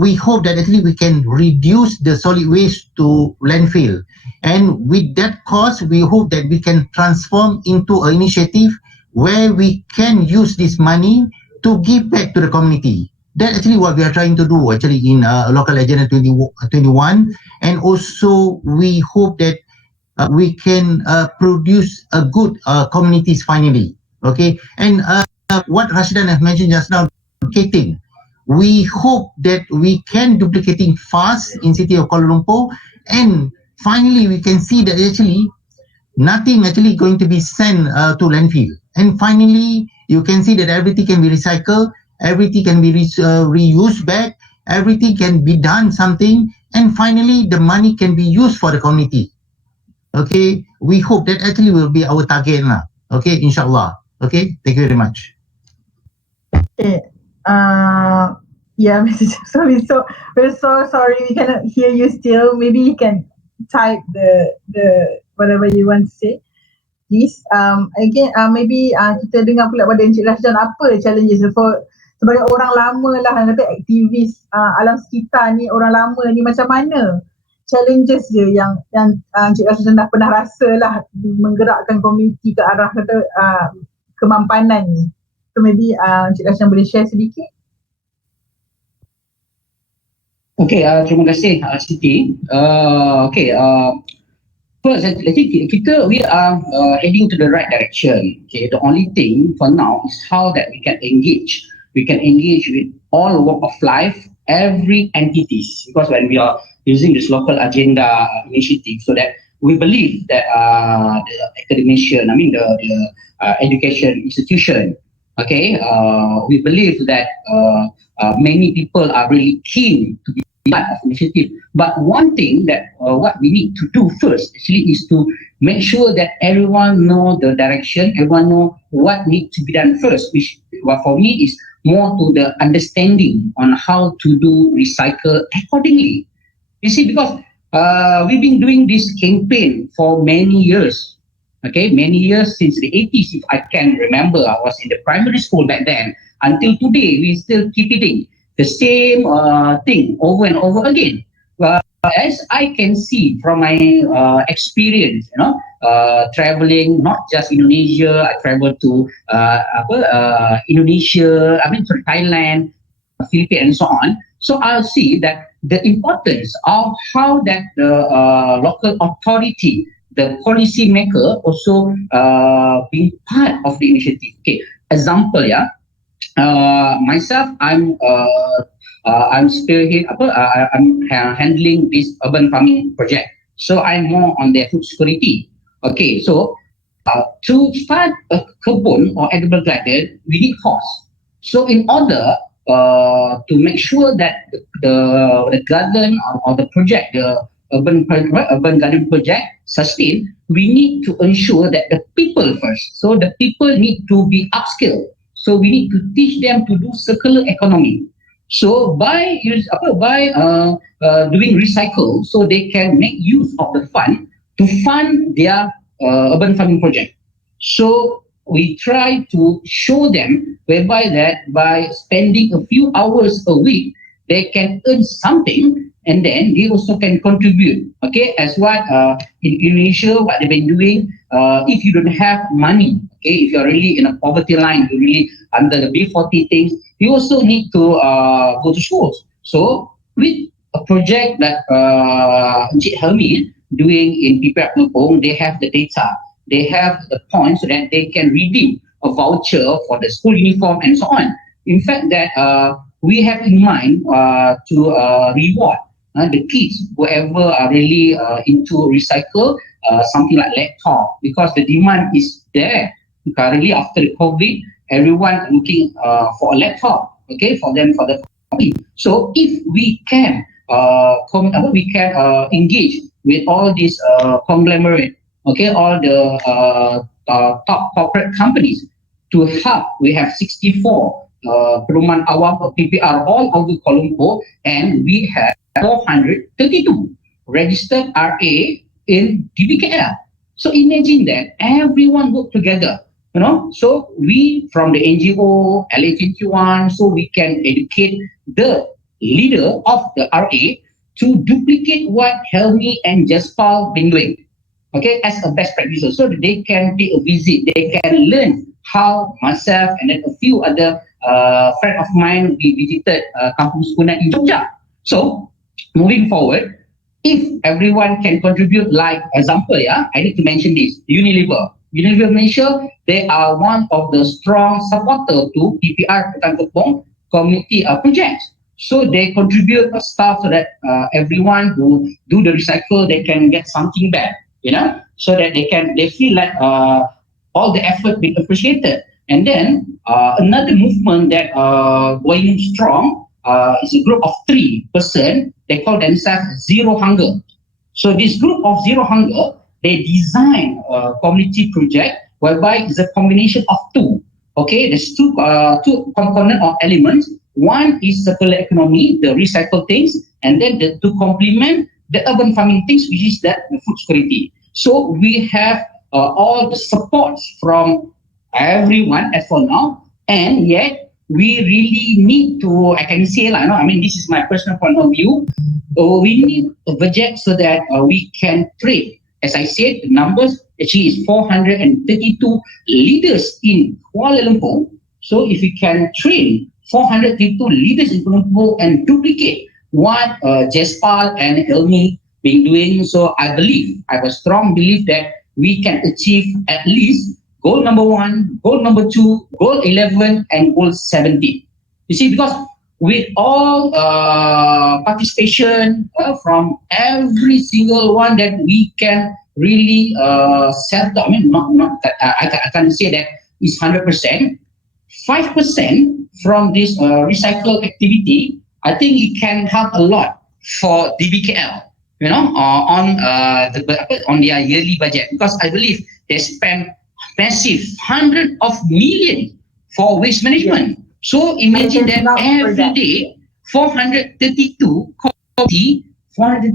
we hope that actually we can reduce the solid waste to landfill. And with that cost, we hope that we can transform into an initiative where we can use this money to give back to the community. That's actually what we are trying to do actually in Local Agenda 2021. And also we hope that we can produce a good communities finally. Okay, and what Rashidan has mentioned just now, duplicating. We hope that we can duplicating fast in city of Kuala Lumpur, and finally we can see that actually nothing actually going to be sent to landfill. And finally, you can see that everything can be recycled, everything can be reused back, everything can be done something, and finally the money can be used for the community. Okay, we hope that actually will be our target lah. Okay, inshallah. Okay, thank you very much. Okay. Yeah, Mr. Sorry, we're so sorry we cannot hear you still. Maybe you can type the whatever you want to say, please. Again, maybe kita dengar pula pada Encik Rashdan apa challenges sebagai orang lama lah, kata aktivis alam sekitar ni, orang lama ni, macam mana challenges je yang Encik Rashdan dah pernah rasa lah menggerakkan komuniti ke arah kata kemampanan ni. So maybe Encik Rashdan boleh share sedikit. Okay, terima kasih Siti. First, I think we are heading to the right direction. Okay, the only thing for now is how that we can engage. We can engage with all walk of life, every entities, because when we are using this local agenda initiative, so that we believe that the academician, the education institution, okay, we believe that many people are really keen to be part of initiative. But one thing that what we need to do first actually is to make sure that everyone know the direction, everyone know what needs to be done first, which for me is more to the understanding on how to do recycle accordingly. You see, because we've been doing this campaign for many years. Okay, many years since the 80s, if I can remember. I was in the primary school back then. Until today, we still keep eating the same thing over and over again. As I can see from my experience, traveling not just Indonesia, I traveled to Indonesia, to Thailand, Philippines, and so on. So I'll see that the importance of how that the local authority, the policy maker, also being part of the initiative. Okay, example, myself, I'm spearhead. I'm handling this urban farming project. So I'm more on the food security. Okay, so to start a kebun or edible garden, we need cost. So in order to make sure that the garden or the project, the urban garden project sustain, we need to ensure that the people first. So the people need to be upskilled. So we need to teach them to do circular economy. So by doing recycle, so they can make use of the fund to fund their urban farming project. So we try to show them whereby that by spending a few hours a week, they can earn something, and then they also can contribute. Okay, as what in Indonesia, what they've been doing. If you don't have money, okay, if you're really in a poverty line, you're really under the B40 things, you also need to go to schools. So with a project that Encik Helmi doing in PPR Kelopong, they have the data, they have the points so that they can redeem a voucher for the school uniform and so on. In fact, that we have in mind to reward the kids, whoever are really into recycle, something like laptop, because the demand is there. Currently, after the COVID, everyone looking for a laptop, okay, for them, for the family. So if we can, engage with all these conglomerate, okay, all the top corporate companies to help. We have 64 perumahan awam or PPR all over Kuala Lumpur, and we have 432 registered RA in DBKL. So imagine that everyone work together, So we from the NGO, LA21, so we can educate the leader of the RA to duplicate what Helmi and Jaspal been doing, okay, as a best practice, so that they can take a visit, they can learn how myself and then a few other friend of mine, we visited Kampung Sukunan in Jogja. So moving forward, if everyone can contribute, like example, I need to mention this, Unilever Malaysia, they are one of the strong supporter to PPR Kota Kelopong community projects. So they contribute stuff so that everyone who do the recycle, they can get something back, so that they feel like all the effort being appreciated. And then another movement that going strong is a group of 3 person. They call themselves Zero Hunger. So this group of Zero Hunger, they design a community project whereby it's a combination of two. Okay, there's two component or elements. One is circular economy, the recycle things, and then to complement the urban farming things, which is that the food security. So we have all the supports from everyone as for now, and yet we really need to, I can say, this is my personal point of view, we need a budget so that we can trade. As I said, the numbers actually is 432 leaders in Kuala Lumpur. So if we can train 432 leaders in Kuala Lumpur and duplicate what Jaspal and Helmi been doing, so I have a strong belief that we can achieve at least goal number 1, goal number 2, goal 11, and goal 17. You see, because with all participation from every single one that we can really set. I mean, I can't say that it's 100%. 5% from this recycle activity, I think it can help a lot for DBKL. On their yearly budget, because I believe they spend massive hundreds of millions for waste management. So imagine that every day, 432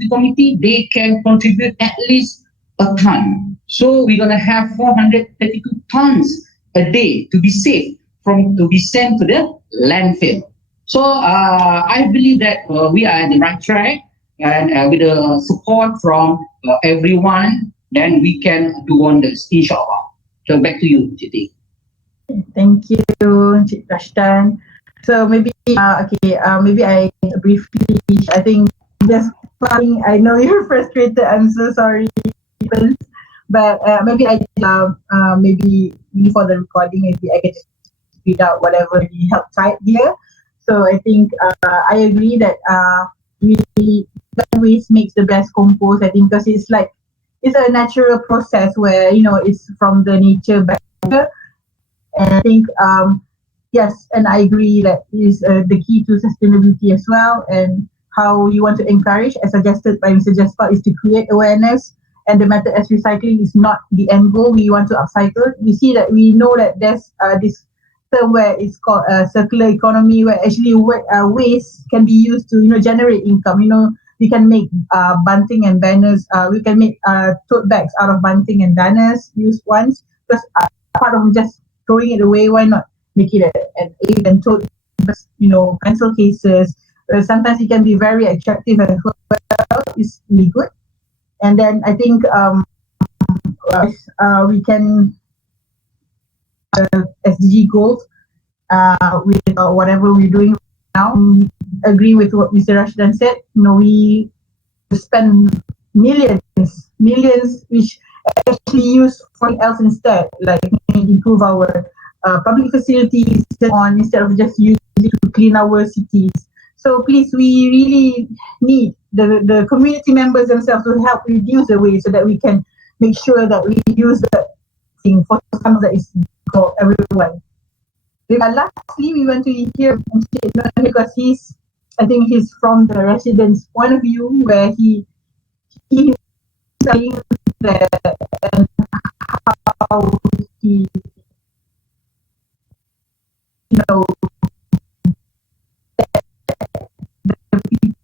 committee, they can contribute at least a ton. So we're gonna have 432 tons a day to be saved to be sent to the landfill. So I believe that we are on the right track, and with the support from everyone, then we can do wonders, inshallah. So back to you, Siti. Thank you, Cik Rashdan. So maybe, maybe I briefly, I think just I know you're frustrated, I'm so sorry, but maybe maybe for the recording, maybe I can just read out whatever we have typed here. So I think I agree that waste makes the best compost, I think, because it's a natural process where, it's from the nature back. And I think, yes, and I agree that is the key to sustainability as well, and how you want to encourage, as suggested by Mr. Jaspal, is to create awareness, and the method as recycling is not the end goal. We want to upcycle. We know that there's this term where it's called circular economy, where actually waste can be used to, generate income. We can make bunting and banners. We can make tote bags out of bunting and banners, used ones. Because apart from just throwing it away, why not make it an aid and tote, pencil cases, sometimes it can be very attractive as well. It's really good. And then I think we can SDG goals with whatever we're doing now. Agree with what Mr. Rashdan said. We spend millions, which actually use something else instead, like improve our public facilities instead of just using it to clean our cities. So please, we really need the community members themselves to help reduce the waste so that we can make sure that we use that thing for something that is for everyone. Lastly, we want to hear from Sheikh because I think he's from the residents' point of view, where he saying that and how he, the people.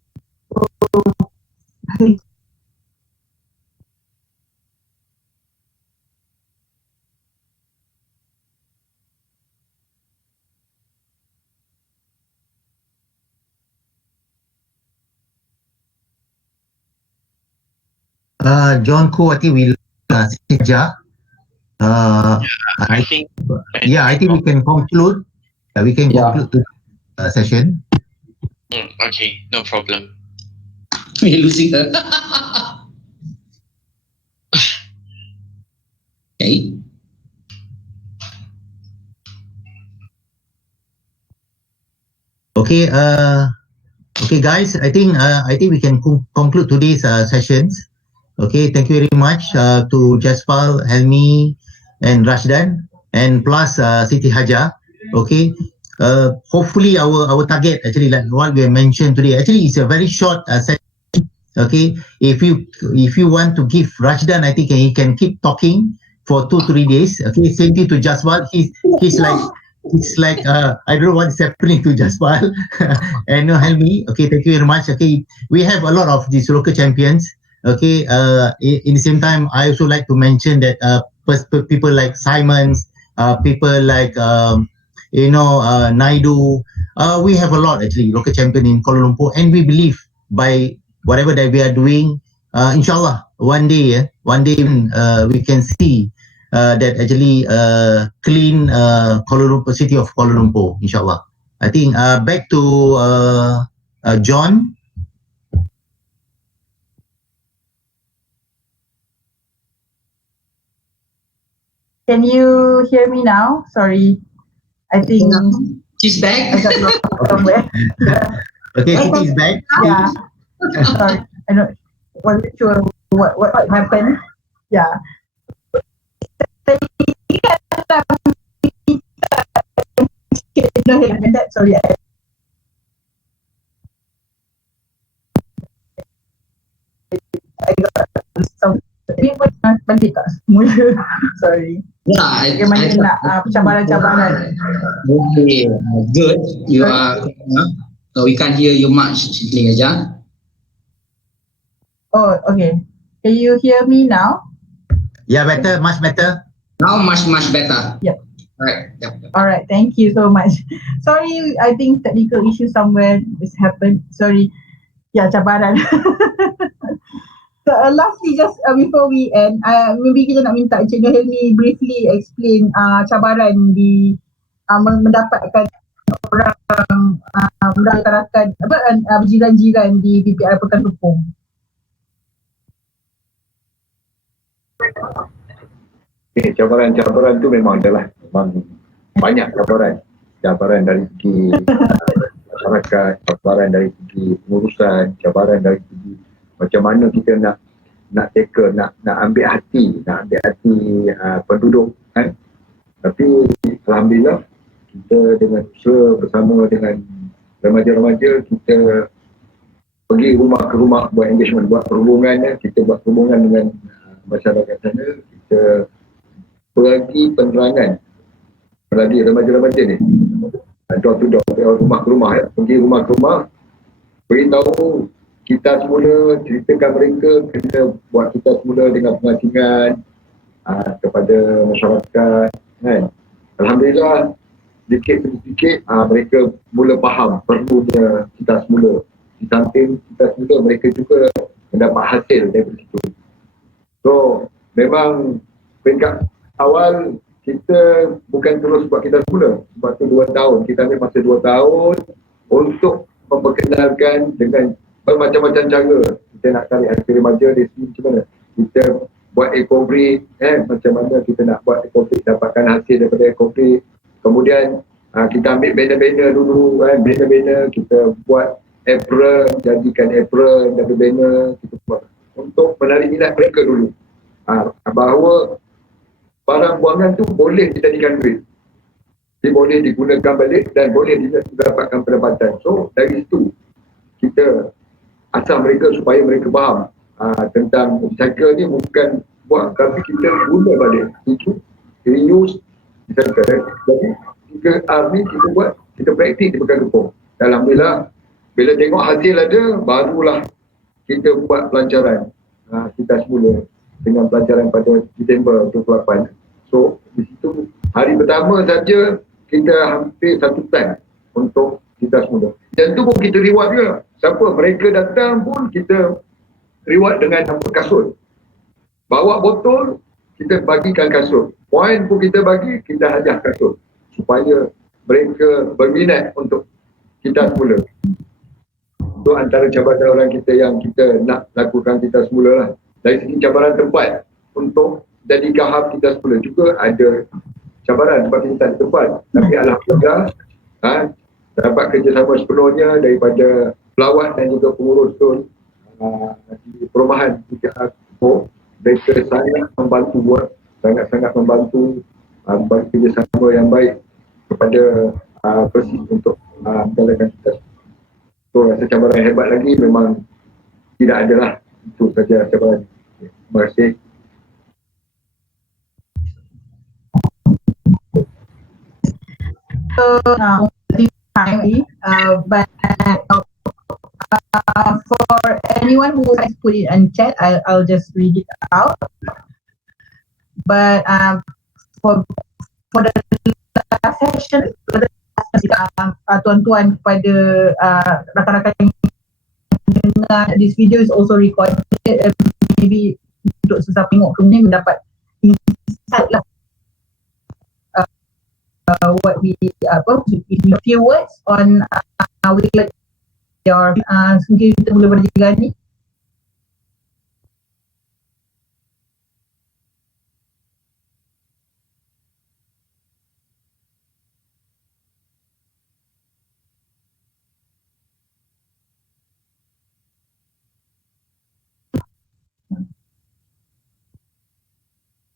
John Ko, I think we sejak. I think. I think we can conclude. We can conclude the session. Okay, no problem. We're losing her. Okay. Okay. Okay, guys. I think we can conclude today's sessions. Okay. Thank you very much to Jaspal, Helmi, and Rashdan, and plus Siti Haja. Okay. Hopefully our target actually, like what we mentioned today, actually it's a very short session. Okay. If you want to give Rashdan, I think he can keep talking for 2-3 days. Okay. Same thing to Jaspal. He's like I don't know what's happening to Jaspal and Helmi. Okay, thank you very much. Okay, we have a lot of these local champions. Okay, in the same time, I also like to mention that people like Simons, people like Naidu. We have a lot actually local champion in Kuala Lumpur, and we believe by whatever that we are doing, inshallah, one day we can see that actually clean Kuala Lumpur, city of Kuala Lumpur, inshallah. I think back to John. Can you hear me now? Sorry, I think she's back. I got lost somewhere. Okay, Siti is back. Yeah. Sorry, I wasn't sure what happened. Yeah. Sorry. I got some balik tak semula. Sorry. Bagaimana nak cabaran-cabaran? Okay, good. You are. So we can't hear you much, Siti Haja. Oh, okay. Can you hear me now? Yeah, better, much better. Now much better. Yep. Alright. Yep. Alright, thank you so much. Sorry, I think technical issue somewhere has happened. Sorry. Yeah, cabaran. So lastly, just before we end, maybe kita nak minta Encik Helmi briefly explain cabaran di mendapatkan orang rakan-rakan berjiran-jiran di PPR Pekan Tepung. Okay, cabaran tu memang banyak cabaran dari segi masyarakat, cabaran dari segi pengurusan, cabaran dari segi macam mana kita nak tackle, nak ambil hati penduduk kan. Tapi alhamdulillah kita dengan usaha bersama dengan remaja-remaja, kita pergi rumah ke rumah buat engagement, buat perhubungan, kita buat perhubungan dengan masyarakat sana, kita bagi penerangan bagi remaja-remaja ni, door to door, rumah ke rumah, pergi rumah ke rumah, beritahu kita semula, ceritakan mereka, kita buat kita semula dengan pengasingan kepada masyarakat kan. Alhamdulillah sedikit demi sedikit mereka mula faham perlunya kita semula. Di samping kita semula, mereka juga mendapat hasil dari situ. So memang peringkat awal kita bukan terus buat kita semula, sebab tu 2 tahun, kita ambil masa 2 tahun untuk memperkenalkan dengan bermacam-macam cara. Kita nak tarik hasil remaja dari sini macam mana, kita buat eco-break, macam mana kita nak buat eco-break, dapatkan hasil daripada eco-break. Kemudian kita ambil banner-banner dulu, banner-banner kita buat apron, jadikan apron dan banner kita buat untuk menarik minat mereka dulu, bahawa barang buangan tu boleh dijadikan duit, dia boleh digunakan balik dan boleh didapatkan pendapatan. So dari situ kita asal mereka supaya mereka faham tentang recycle ni bukan buat, tapi kita guna balik, itu reuse, recycle. Jadi 3R ni kita buat, kita praktik di Pekan Kepong. Alhamdulillah, bila tengok hasil ada, barulah kita buat pelancaran kita semula dengan pelancaran pada Disember 28. So di situ hari pertama saja kita hampir 1 tan untuk kita semula. Dan tu pun kita reward juga. Siapa mereka datang pun kita reward dengan kasut. Bawa botol, kita bagikan kasut. Poin pun kita bagi, kita hadiah kasut. Supaya mereka berminat untuk kita semula. Itu antara cabaran orang kita yang kita nak lakukan kita semula lah. Dari segi cabaran tempat untuk jadikan hub kita semula juga ada cabaran sebab kita tak ada tempat. Tapi alhamdulillah dapat kerjasama sepenuhnya daripada pelawat dan juga pengurus tu di perumahan kita. Mereka sangat membantu buat, sangat-sangat membantu bagi kerjasama yang baik kepada Persis untuk menjalankan kita. So rasa cabaran hebat lagi memang tidak adalah, itu saja cabaran. Terima kasih. But for anyone who has put it in chat, I'll just read it out. But for the last session, tuan-tuan kepada rakan-rakan yang dengar, this video is also recorded, maybe untuk sesama tengok kemudian mendapat insight lah. What we a few words on your mungkin kita mula pada tiga ni.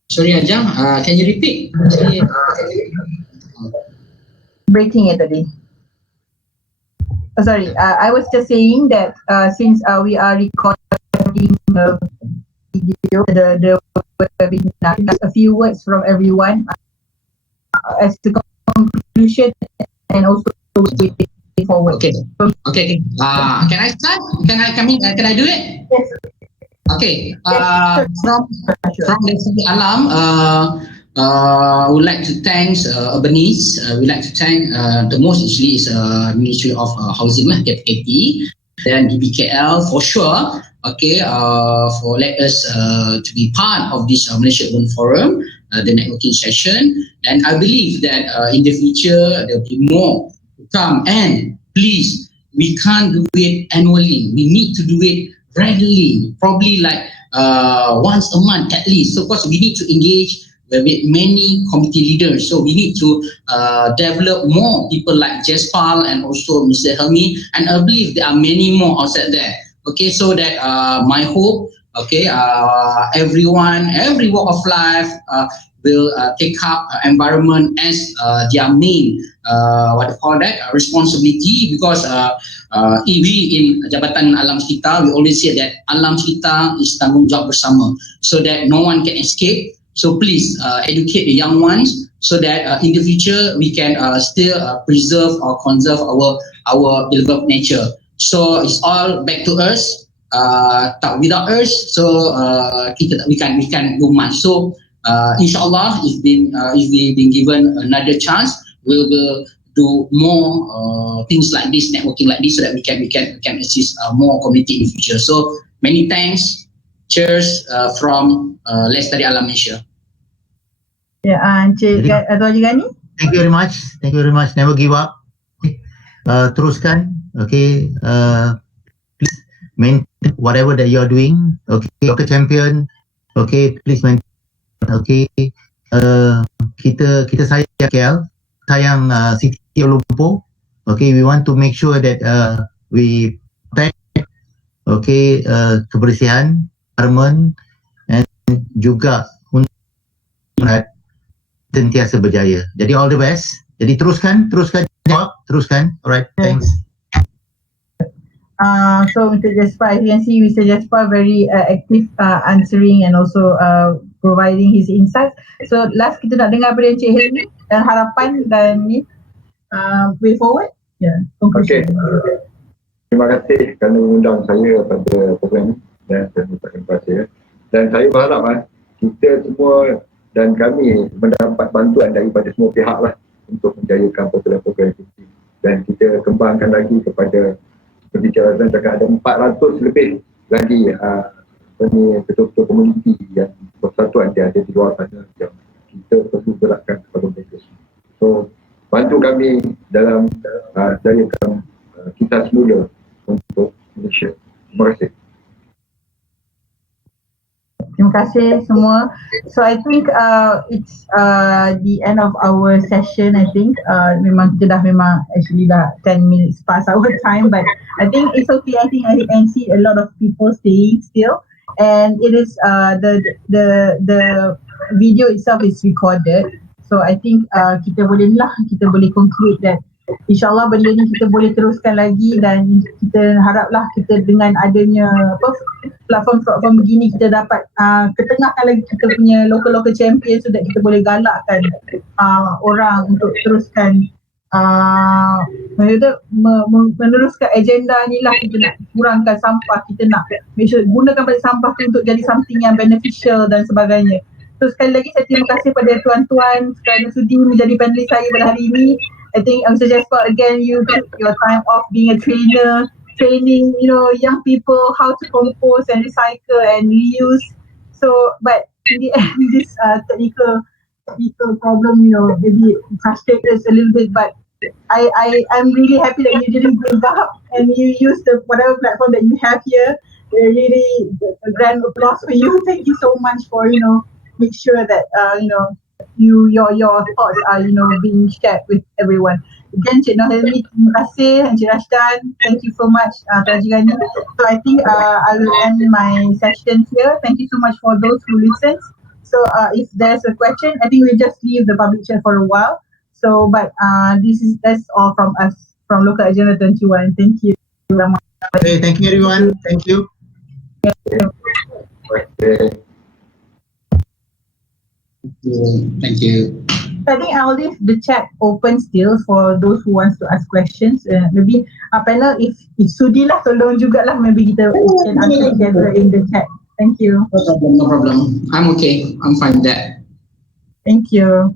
Sorry Ajam, can you repeat? Breaking it tadi. Sorry, I was just saying that since we are recording the video, the webinar, a few words from everyone as the conclusion and also way forward. Okay. Can I start? Can I do it? Yes. Okay. From the Alam, would like to thank Urbanice. We'd like to thank the most actually is Ministry of Housing lah, KPKT, then DBKL for sure. Okay, for let us to be part of this Malaysia Urban Forum, the networking session, and I believe that in the future there will be more to come. And please, we can't do it annually. We need to do it regularly, probably like once a month at least. So of course we need to engage with many committee leaders. So we need to develop more people like Jespal and also Mr. Helmi, and I believe there are many more outside there. Okay, so that my hope, okay, everyone, every walk of life will take up environment as their main responsibility, because we in Jabatan Alam Sekitar, we always say that Alam Sekitar is tanggungjawab bersama, so that no one can escape. So please educate the young ones so that in the future we can still preserve or conserve our beloved nature. So it's all back to us. Without us, so we can do much. So inshallah, if we've been given another chance, we will do more things like this, networking like this, so that we can assist more community in the future. So many thanks. Cheers from Lestari Alam Malaysia. Ya, Encik Tuan Haji Ghani. Thank you very much. Thank you very much. Never give up. Teruskan. Okay. Please maintain whatever that you are doing. Okay. Local champion. Okay. Please maintain. Okay. Kita sayang KL, sayang City of Lumpur. Okay. We want to make sure that we protect kebersihan, environment, and juga untuk sentiasa berjaya. Jadi all the best. Jadi teruskan jawab, teruskan. Alright, thanks. So Mr. Jasper, as you can see, Mr. Jasper very active answering and also providing his insights. So last kita nak dengar dari Encik Helmi dan harapan dan ni way forward. Yeah, conclusion. Okay. Terima kasih kerana mengundang saya pada program ini dan saya mengucapkan terima kasih. Dan saya berharap kita semua dan kami mendapat bantuan daripada semua pihak lah untuk menjayakan program-program ini. Dan kita kembangkan lagi kepada perbicaraan cakap ada 400 lebih lagi betul-betul komuniti yang persatuan dia ada di luar sana yang kita perlu gerakkan kepada mereka. So bantu kami dalam jayakan kita semula untuk Malaysia. Terima kasih. Terima kasih semua. So I think it's the end of our session. I think memang kita dah actually dah 10 minutes past our time, but I think it's okay. I think I can see a lot of people staying still, and it is the video itself is recorded. So I think kita boleh conclude that InsyaAllah benda ni kita boleh teruskan lagi, dan kita haraplah kita dengan adanya platform begini kita dapat ketengahkan lagi kita punya local champion, so that kita boleh galakkan orang untuk teruskan meneruskan agenda ni lah. Kita nak kurangkan sampah, kita nak make sure gunakan balik sampah tu untuk jadi something yang beneficial dan sebagainya. So sekali lagi saya terima kasih pada tuan-tuan kerana sudi menjadi panelis saya pada hari ini. I think Mr. Jasper, again, you took your time off being a trainer, training, young people how to compose and recycle and reuse. So, but in the end, this technical problem, maybe frustrated us a little bit, but I'm really happy that you didn't give up and you used whatever platform that you have here. Really, a grand applause for you. Thank you so much for, make sure that, your thoughts are being shared with everyone. Again, Cik Nohelmi, terima kasih. Encik Rashdan, thank you so much, Tuan Haji Ghani. So I think I will end my session here. Thank you so much for those who listen. So if there's a question, I think we'll just leave the public chat for a while. So but that's all from us from Local Agenda 21. Thank you very much. Okay, thank you everyone. Thank you. Thank you. I think I'll leave the chat open still for those who wants to ask questions. Maybe panel, if sudi lah, tolong jugalah, maybe kita can answer together in the chat. Thank you. No problem. I'm okay. I'm fine with that. Thank you.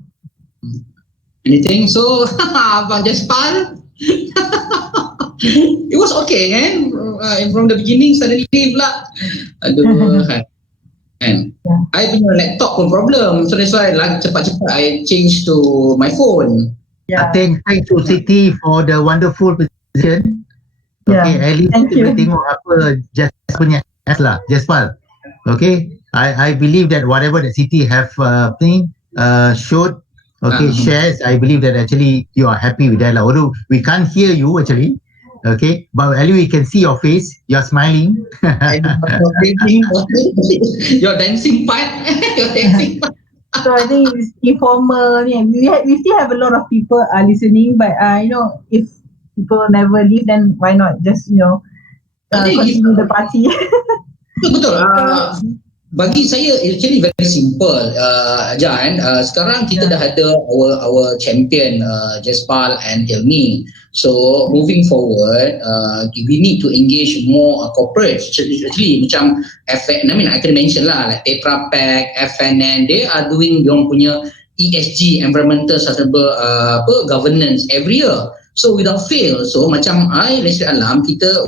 Anything? So, Abang Jaspal, it was okay, kan? From the beginning, suddenly pula, aduh, kan? I punya laptop pun problem, so that's why cepat-cepat I change to my phone. I think thanks to Siti for the wonderful presentation. Okay, at least kita tengok apa Jaspal lah, Jaspal. Okay, I believe that whatever that Siti have showed, shares, I believe that actually you are happy with that lah. Although we can't hear you actually. Okay, but at least we can see your face. You're smiling. Your dancing part. Your dancing part. So I think it's informal. We still have a lot of people listening, but if people never leave, then why not just continue the party. Betul. Bagi saya actually very simple, Jan. Sekarang kita dah ada our champion Jaspal and Hilmi. So moving forward, we need to engage more corporates. Actually macam FN, I can mention lah, like Tetra Pak, FNN, they are doing diorang punya ESG, environmental sustainable governance every year. So without fail, so macam Lestari Alam, kita